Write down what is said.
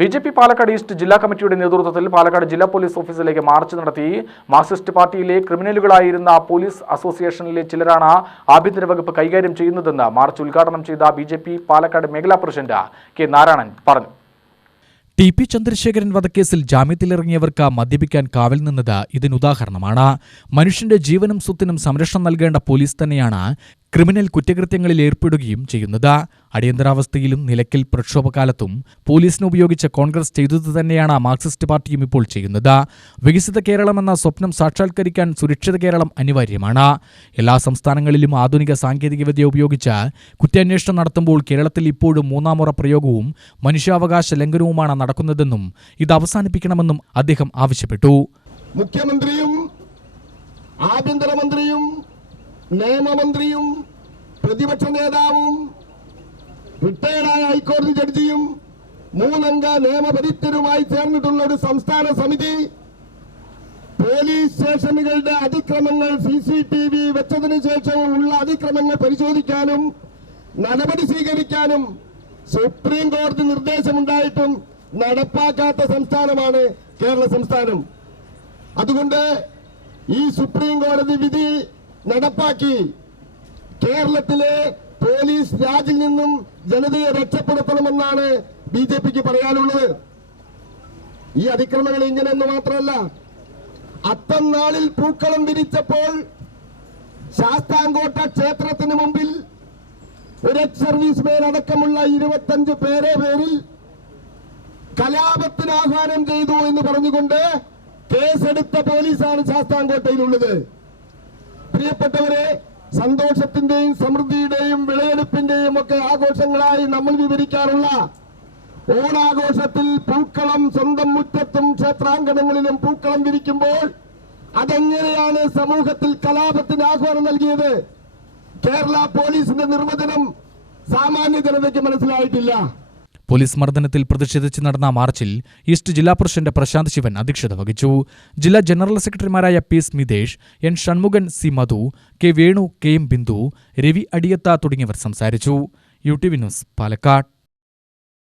BJP. Palakkad east ജില്ലാ കമ്മിറ്റിയുടെ നേതൃത്വത്തിൽ പാലക്കാട് ജില്ലാ പോലീസ് ഓഫീസിലേക്ക് മാർച്ച് നടത്തി. മാർക്സിസ്റ്റ് പാർട്ടിയിലെ ക്രിമിനലുകളായിരുന്ന പോലീസ് അസോസിയേഷനിലെ ചിലരാണ് ആഭ്യന്തര വകുപ്പ് കൈകാര്യം ചെയ്യുന്നതെന്ന് മാർച്ച് ഉദ്ഘാടനം ചെയ്ത ബി.ജെ.പി. പാലക്കാട് മേഖലാ പ്രസിഡന്റ് കെ നാരായണൻ പറഞ്ഞു. ടി.പി. ചന്ദ്രശേഖരൻ വധക്കേസിൽ ജാമ്യത്തിലിറങ്ങിയവർക്ക് മദ്യപിക്കാൻ കാവൽ നിന്നത് ഇതിനുദാഹരണമാണ്. മനുഷ്യന്റെ ജീവനും സ്വത്തിനും സംരക്ഷണം നൽകേണ്ട പോലീസ് തന്നെയാണ് ക്രിമിനൽ കുറ്റകൃത്യങ്ങളിൽ ഏർപ്പെടുകയും ചെയ്യുന്നത്. അടിയന്തരാവസ്ഥയിലും നിലയ്ക്കൽ പ്രക്ഷോഭകാലത്തും പോലീസിനെ ഉപയോഗിച്ച് കോൺഗ്രസ് ചെയ്തത് തന്നെയാണ് മാർക്സിസ്റ്റ് പാർട്ടിയും ഇപ്പോൾ ചെയ്യുന്നത്. വികസിത കേരളമെന്ന സ്വപ്നം സാക്ഷാത്കരിക്കാൻ സുരക്ഷിത കേരളം അനിവാര്യമാണ്. എല്ലാ സംസ്ഥാനങ്ങളിലും ആധുനിക സാങ്കേതികവിദ്യ ഉപയോഗിച്ച് കുറ്റാന്വേഷണം നടത്തുമ്പോൾ കേരളത്തിൽ ഇപ്പോഴും മൂന്നാം മുറ പ്രയോഗവും മനുഷ്യാവകാശ ലംഘനവുമാണ് നടക്കുന്നതെന്നും ഇത് അവസാനിപ്പിക്കണമെന്നും അദ്ദേഹം ആവശ്യപ്പെട്ടു. മുഖ്യമന്ത്രിയും ആഭ്യന്തരമന്ത്രിയും നിയമമന്ത്രിയും പ്രതിപക്ഷ നേതാവും റിട്ടയർഡായ ഹൈക്കോടതി ജഡ്ജിയും 3 അംഗ നിയമപരിജ്ഞരുമായി ചേർന്നിട്ടുള്ള ഒരു സംസ്ഥാന സമിതി പോലീസ് സ്റ്റേഷനുകളുടെ അതിക്രമങ്ങൾ CCTV വെച്ചതിനു ശേഷവും ഉള്ള അതിക്രമങ്ങൾ പരിശോധിക്കാനും നടപടി സ്വീകരിക്കാനും സുപ്രീം കോടതി നിർദ്ദേശമുണ്ടായിട്ടും നടപ്പാക്കാത്ത സംസ്ഥാനമാണ് കേരള സംസ്ഥാനം. അതുകൊണ്ട് ഈ സുപ്രീം കോടതി വിധി നടപ്പാക്കി കേരളത്തിലെ പോലീസ് രാജിൽ നിന്നും ജനതയെ രക്ഷപ്പെടുത്തണമെന്നാണ് ബി.ജെ.പിക്ക് പറയാനുള്ളത്. ഈ അതിക്രമങ്ങൾ ഇങ്ങനെയൊന്നും മാത്രമല്ല, അത്തം നാളിൽ പൂക്കളം വിരിച്ചപ്പോൾ ശാസ്താംകോട്ട ക്ഷേത്രത്തിന് മുമ്പിൽ ഒരു എക്സ് സർവീസ്മാൻ അടക്കമുള്ള 25 പേരിൽ കലാപത്തിന് ആഹ്വാനം ചെയ്തു എന്ന് പറഞ്ഞുകൊണ്ട് കേസെടുത്ത പോലീസാണ് ശാസ്താംകോട്ടയിലുള്ളത്. പ്രിയപ്പെട്ടവരെ, സന്തോഷത്തിന്റെയും സമൃദ്ധിയുടെയും വിളയെടുപ്പിന്റെയും ഒക്കെ ആഘോഷങ്ങളായി നമ്മൾ വിവരിക്കാറുള്ള ഓണാഘോഷത്തിൽ പൂക്കളം സ്വന്തം മുറ്റത്തും ക്ഷേത്രാങ്കണങ്ങളിലും പൂക്കളം വിരിക്കുമ്പോൾ അതെങ്ങനെയാണ് സമൂഹത്തിൽ കലാപത്തിന് ആഹ്വാനം നൽകിയത്? കേരള പോലീസിന്റെ നിർവചനം സാമാന്യ ജനതയ്ക്ക് മനസ്സിലായിട്ടില്ല. പോലീസ് മർദ്ദനത്തിൽ പ്രതിഷേധിച്ച് നടന്ന മാർച്ചിൽ ഈസ്റ്റ് ജില്ലാ പ്രസിഡന്റ് പ്രശാന്ത് ശിവൻ അധ്യക്ഷത വഹിച്ചു. ജില്ലാ ജനറൽ സെക്രട്ടറിമാരായ P. Smithesh, N. Shanmukhan, C. Madhu, K. Venu, K. M. Bindu, Ravi Adiyath തുടങ്ങിയവർ സംസാരിച്ചു. UTV news, Palakkad.